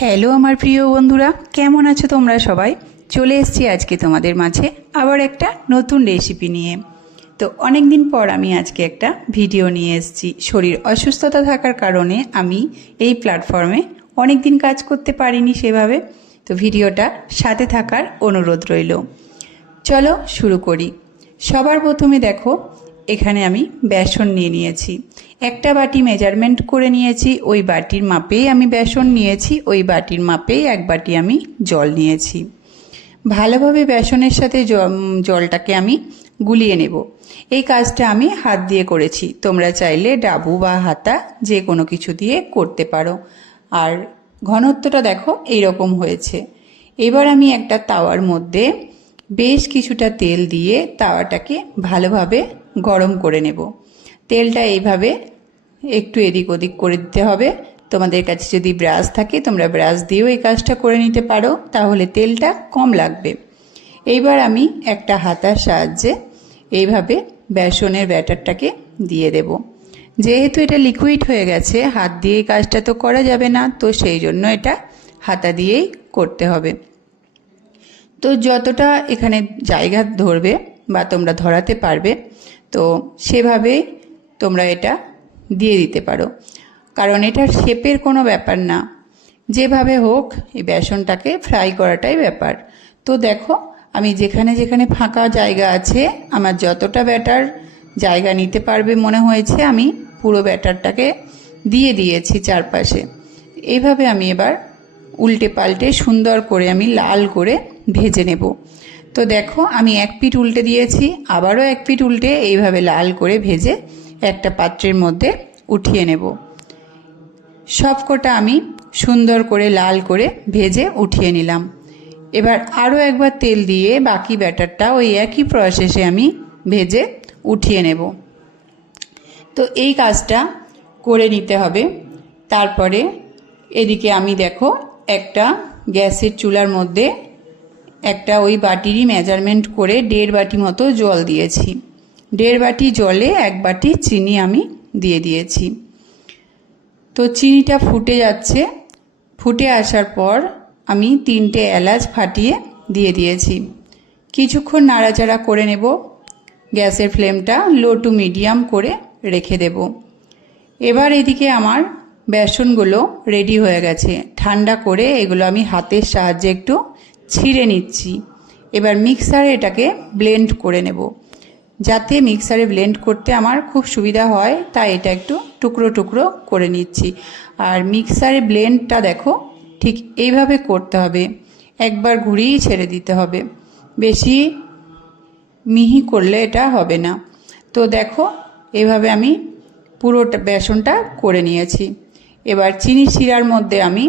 Hello আমার প্রিয় বন্ধুরা, কেমন আছো তোমরা সবাই? চলে এসেছি আজকে তোমাদের মাঝে আবার একটা নতুন রেসিপি নিয়ে। তো অনেক দিন পর আমি আজকে একটা ভিডিও নিয়ে এসেছি। শরীর অসুস্থতা থাকার কারণে আমি এই প্ল্যাটফর্মে অনেক দিন কাজ করতে পারিনি সেভাবে। তো ভিডিওটা সাথে থাকার অনুরোধ রইল। চলো শুরু করি। সবার প্রথমে দেখো, এখানে আমি বেসন নিয়ে নিয়েছি। একটা বাটি মেজারমেন্ট করে নিয়েছি, ওই বাটির মাপেই আমি বেসন নিয়েছি, ওই বাটির মাপেই এক বাটি আমি জল নিয়েছি। ভালোভাবে বেসনের সাথে জলটাকে আমি গুলিয়ে নেব। এই কাজটা আমি হাত দিয়ে করেছি, তোমরা চাইলে ডাবু বা হাতা যে কোনো কিছু দিয়ে করতে পারো। আর ঘনত্বটা দেখো এইরকম হয়েছে। এবার আমি একটা তাওয়ার মধ্যে বেশ কিছুটা তেল দিয়ে তাওয়াটাকে ভালোভাবে গরম করে নেব। তেলটা এইভাবে একটু এদিক ওদিক করে দিতে হবে। তোমাদের কাছে যদি ব্রাশ থাকে তোমরা ব্রাশ দিয়েও এই কাজটা করে নিতে পারো, তাহলে তেলটা কম লাগবে। এইবার আমি একটা হাতার সাহায্যে এইভাবে বেসনের ব্যাটারটাকে দিয়ে দেব। যেহেতু এটা লিকুইড হয়ে গেছে, হাত দিয়ে এই কাজটা তো করা যাবে না, তো সেই জন্য এটা হাতা দিয়েই করতে হবে। তো যতটা এখানে জায়গা ধরবে বা তোমরা ধরাতে পারবে, তো সেভাবেই তোমরা এটা দিয়ে দিতে পারো, কারণ এটার শেপের কোনো ব্যাপার না, যেভাবে হোক এই বেসনটাকে ফ্রাই করাটাই ব্যাপার। তো দেখো, আমি যেখানে যেখানে ফাঁকা জায়গা আছে, আমার যতটা ব্যাটার জায়গা নিতে পারবে মনে হয়েছে, আমি পুরো ব্যাটারটাকে দিয়ে দিয়েছি চারপাশে। এইভাবে আমি এবার উল্টে পাল্টে সুন্দর করে আমি লাল করে ভেজে নেব। তো দেখো, আমি এক পিঠ উল্টে দিয়েছি, আবারও এক পিঠ উল্টে এইভাবে লাল করে ভেজে একটা পাত্রের মধ্যে উঠিয়ে নেব। সবকটা আমি সুন্দর করে লাল করে ভেজে উঠিয়ে নিলাম। এবার আরও একবার তেল দিয়ে বাকি ব্যাটারটা ওই একই প্রসেসে আমি ভেজে উঠিয়ে নেব। তো এই কাজটা করে নিতে হবে। তারপরে এদিকে আমি দেখো একটা গ্যাসের চুলার মধ্যে একটা ওই বাটিরই মেজারমেন্ট করে 1.5 বাটি মতো জল দিয়েছি। 1.5 বাটি জলে 1 বাটি চিনি আমি দিয়ে দিয়েছি। তো চিনিটা ফুটে যাচ্ছে, ফুটে আসার পর আমি 3টে এলাচ ফাটিয়ে দিয়ে দিয়েছি। কিছুক্ষণ নাড়াচাড়া করে নেব। গ্যাসের ফ্লেমটা লো টু মিডিয়াম করে রেখে দেব। এবার এদিকে আমার বেসনগুলো রেডি হয়ে গেছে। ঠান্ডা করে এগুলো আমি হাতের সাহায্যে একটু ছিঁড়ে নিচ্ছি। এবার মিক্সারে এটাকে ব্লেন্ড করে নেব। যাতে মিক্সারে ব্লেন্ড করতে আমার খুব সুবিধা হয়, তাই এটা একটু টুকরো টুকরো করে নিচ্ছি। আর মিক্সারে ব্লেন্ডটা দেখো ঠিক এইভাবে করতে হবে, একবার ঘুরিয়েই ছেড়ে দিতে হবে, বেশি মিহি করলে এটা হবে না। তো দেখো, এভাবে আমি পুরোটা বেসনটা করে নিয়েছি। এবার চিনি শিরার মধ্যে আমি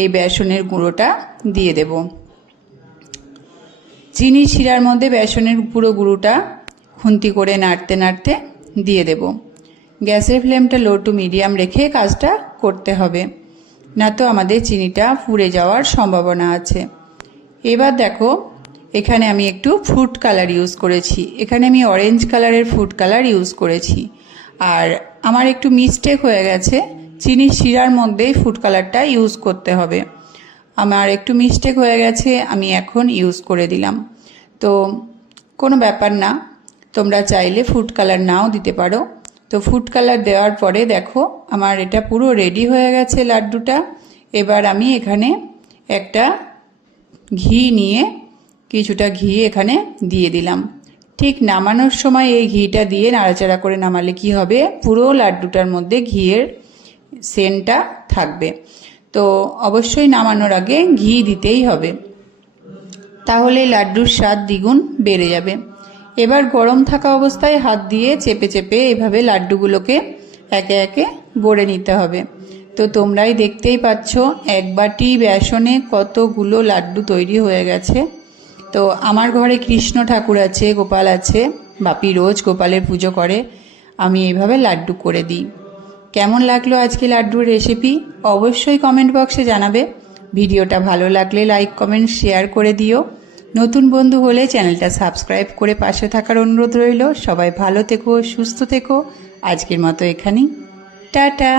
এই বেসনের গুঁড়োটা দিয়ে দেব। চিনি শিরার মধ্যে বেসনের পুরো গুঁড়োটা খুন্তি করে নাড়তে নাড়তে দিয়ে দেব। গ্যাসের ফ্লেমটা লো টু মিডিয়াম রেখে কাজটা করতে হবে, না তো আমাদের চিনিটা পুড়ে যাওয়ার সম্ভাবনা আছে। এবার দেখো, এখানে আমি একটু ফুড কালার ইউজ করেছি। এখানে আমি অরেঞ্জ কালারের ফুড কালার ইউজ করেছি। আর আমার একটু মিস্টেক হয়ে গেছে, চিনি শিরার মধ্যেই ফুড কালারটা ইউজ করতে হবে। আমার একটু মিস্টেক হয়ে গেছে, আমি এখন ইউজ করে দিলাম। তো কোনো ব্যাপার না, তোমরা চাইলে ফুড কালার নাও দিতে পারো। তো ফুড কালার দেওয়ার পরে দেখো, আমার এটা পুরো রেডি হয়ে গেছে লাড্ডুটা। এবার আমি এখানে একটা ঘি নিয়ে কিছুটা ঘি এখানে দিয়ে দিলাম। ঠিক নামানোর সময় এই ঘিটা দিয়ে নাড়াচাড়া করে নামালে কি হবে, পুরো লাড্ডুটার মধ্যে ঘিয়ের সেন্টটা থাকবে। তো অবশ্যই নামানোর আগে ঘি দিতেই হবে, তাহলে লাড্ডুর স্বাদ দ্বিগুণ বেড়ে যাবে। এবার গরম থাকা অবস্থায় হাত দিয়ে চেপে চেপে এভাবে লাড্ডুগুলোকে একে একে গড়ে নিতে হবে। তো তোমরাই দেখতেই পাচ্ছ, এক বাটি বেসনে কতগুলো লাড্ডু তৈরি হয়ে গেছে। তো আমার ঘরে কৃষ্ণ ঠাকুর আছে, গোপাল আছে, বাপি রোজ গোপালের পুজো করে, আমি এইভাবে লাড্ডু করে দিই। কেমন লাগলো আজকে লাড্ডুর রেসিপি অবশ্যই কমেন্ট বক্সে জানাবে। ভিডিওটা ভালো লাগলে লাইক কমেন্ট শেয়ার করে দিও। নতুন বন্ধু হলে চ্যানেলটা সাবস্ক্রাইব করে পাশে থাকার অনুরোধ রইল। সবাই ভালো থেকো, সুস্থ থেকো। আজকের মতো এখানেই, টাটা।